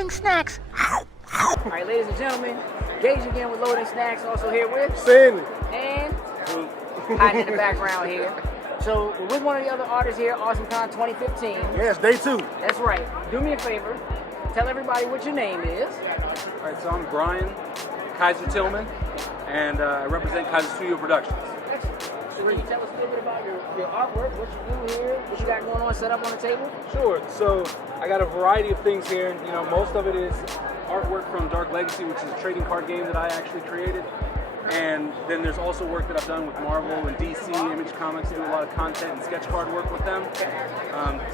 Loading Snacks. All right, ladies and gentlemen, Gage again with Loading Snacks, also here with Sandy. and hiding in the background here. So we're with one of the other artists here, AwesomeCon 2015. Yes, day 2. That's right. Do me a favor, tell everybody what your name is. All right, so I'm Bryan, Kaiser Tillman, and I represent Kaiser Studio Productions. Excellent. So can you tell us a little bit about your artwork, what you do here, what you got going on set up on the table? Sure. So I got a variety of things here. You know, most of it is artwork from Dark Legacy, which is a trading card game that I actually created. And then there's also work that I've done with Marvel and DC, Image Comics, do a lot of content and sketch card work with them.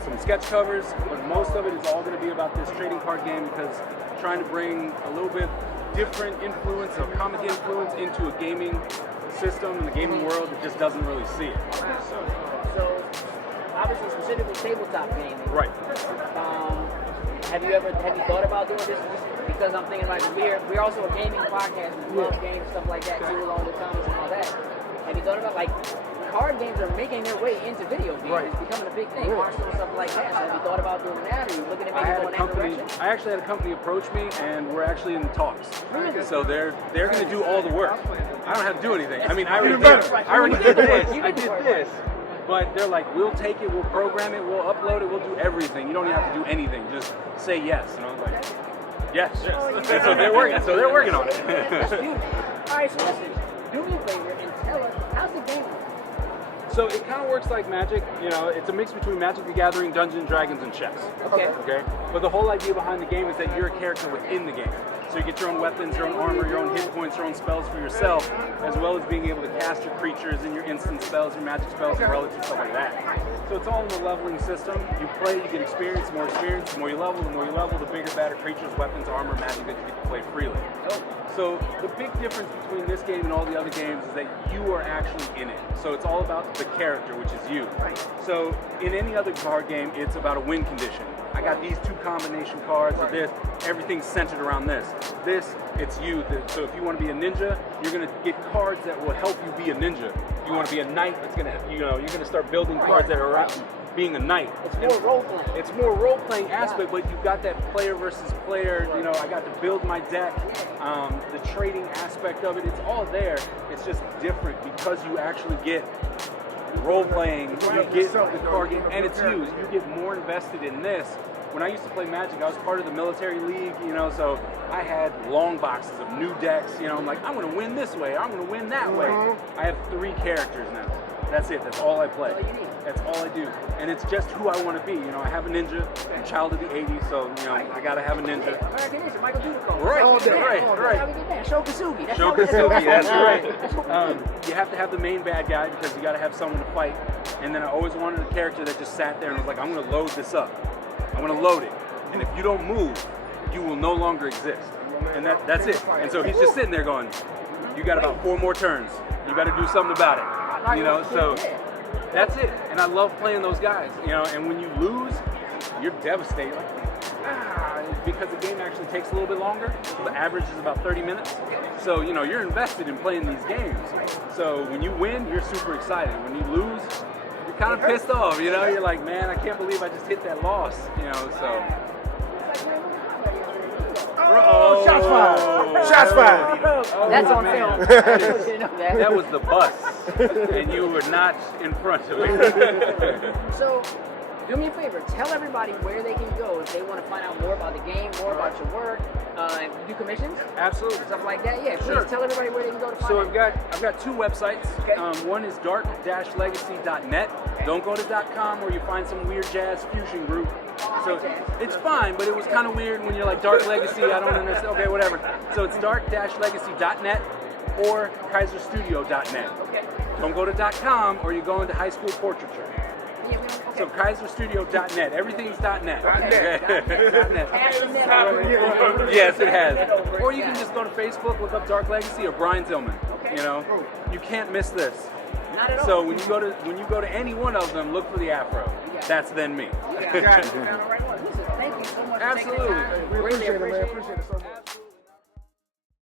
Some sketch covers, but most of it is all going to be about this trading card game because I'm trying to bring a little bit different influence, a comic influence into a gaming system and the gaming world that just doesn't really see it. So obviously specifically tabletop gaming. Right. Have you thought about doing this? Because I'm thinking like we're also a gaming podcast and we love games and stuff like that too, along with comics and all that. Have you thought about like card games are making their way into video games? Right. It's becoming a big thing. Hearthstone and stuff like that. So have you thought about doing that? Are you looking at maybe going that direction? I actually had a company approach me, and we're actually in talks. Really? So they're going to do all the work. I don't have to do anything. I mean, I already did this. I did this. But they're like, we'll take it, we'll program it, we'll upload it, we'll do everything. You don't even have to do anything. Just say yes. And I was like, yes. And so they're working. So they're working on it. That's beautiful. All right, so listen, do me a favor and tell us how's the game. So it kind of works like Magic. You know, it's a mix between Magic the Gathering, Dungeons and Dragons, and chess. Okay. Okay. But the whole idea behind the game is that you're a character within the game. So you get your own weapons, your own armor, your own hit points, your own spells for yourself, as well as being able to cast your creatures and your instant spells, your magic spells, and relics and stuff like that. So it's all in the leveling system. You play, you get experience. The more you level, the bigger, badder creatures, weapons, armor, magic that you get to play freely. So the big difference between this game and all the other games is that you are actually in it. So it's all about the character, which is you. So in any other card game, it's about a win condition. I got these 2 combination cards of this. Everything's centered around this. This, it's you. So if you want to be a ninja, you're going to get cards that will help you be a ninja. If you want to be a knight, it's going to, you're going to start building cards that are around being a knight. It's more role playing. It's more role playing aspect, but you've got that player versus player. You know, I got to build my deck. The trading aspect of it, it's all there. It's just different because you actually get role playing, you get the card game, and it's you. You get more invested in this. When I used to play Magic, I was part of the military league, you know, so I had long boxes of new decks, you know, I'm like, I'm going to win this way, I'm going to win that way. I have 3 characters now. That's it, that's all I play. That's all I do. And it's just who I want to be. You know, I have a ninja, I'm a child of the 80s, so, you know, I got to have a ninja. Michael Dudikoff. Right. Sho Kosugi. That's right. You have to have the main bad guy because you got to have someone to fight. And then I always wanted a character that just sat there and was like, I'm going to load this up. I'm going to load it. And if you don't move, you will no longer exist. And that's it. And so he's just sitting there going, you got about 4 more turns. You got to do something about it. You know, so that's it. And I love playing those guys. You know, and when you lose, you're devastated. Like, because the game actually takes a little bit longer. The average is about 30 minutes. So, you know, you're invested in playing these games. So when you win, you're super excited. When you lose, you're kind of pissed off. You know, you're like, man, I can't believe I just hit that loss. You know, so. Oh, shots fired. Shots fired. That's on film. That was the bus, and you were not in front of it. So, do me a favor. Tell everybody where they can go if they want to find out more about the game, more about your work, do commissions, absolutely, stuff like that. Yeah, sure. Please tell everybody where they can go to find So it. I've got 2 websites. Okay. One is dark-legacy.net. Don't go to .com where you find some weird jazz fusion group. So it's fine, but it was kind of weird when you're like Dark Legacy. I don't understand. Okay, whatever. So it's dark-legacy.net or kaiserstudio.net. Okay. Don't go to .com or you go into high school portraiture. So kaiserstudio.net. Everything's .net. Okay. .net. Yes, it has. Or you can just go to Facebook, look up Dark Legacy or Bryan Tillman. You know, you can't miss this. Not at all. So when you go to any one of them, look for the afro. That's then me. Thank you so much. Absolutely. We appreciate it, man. Appreciate it so much.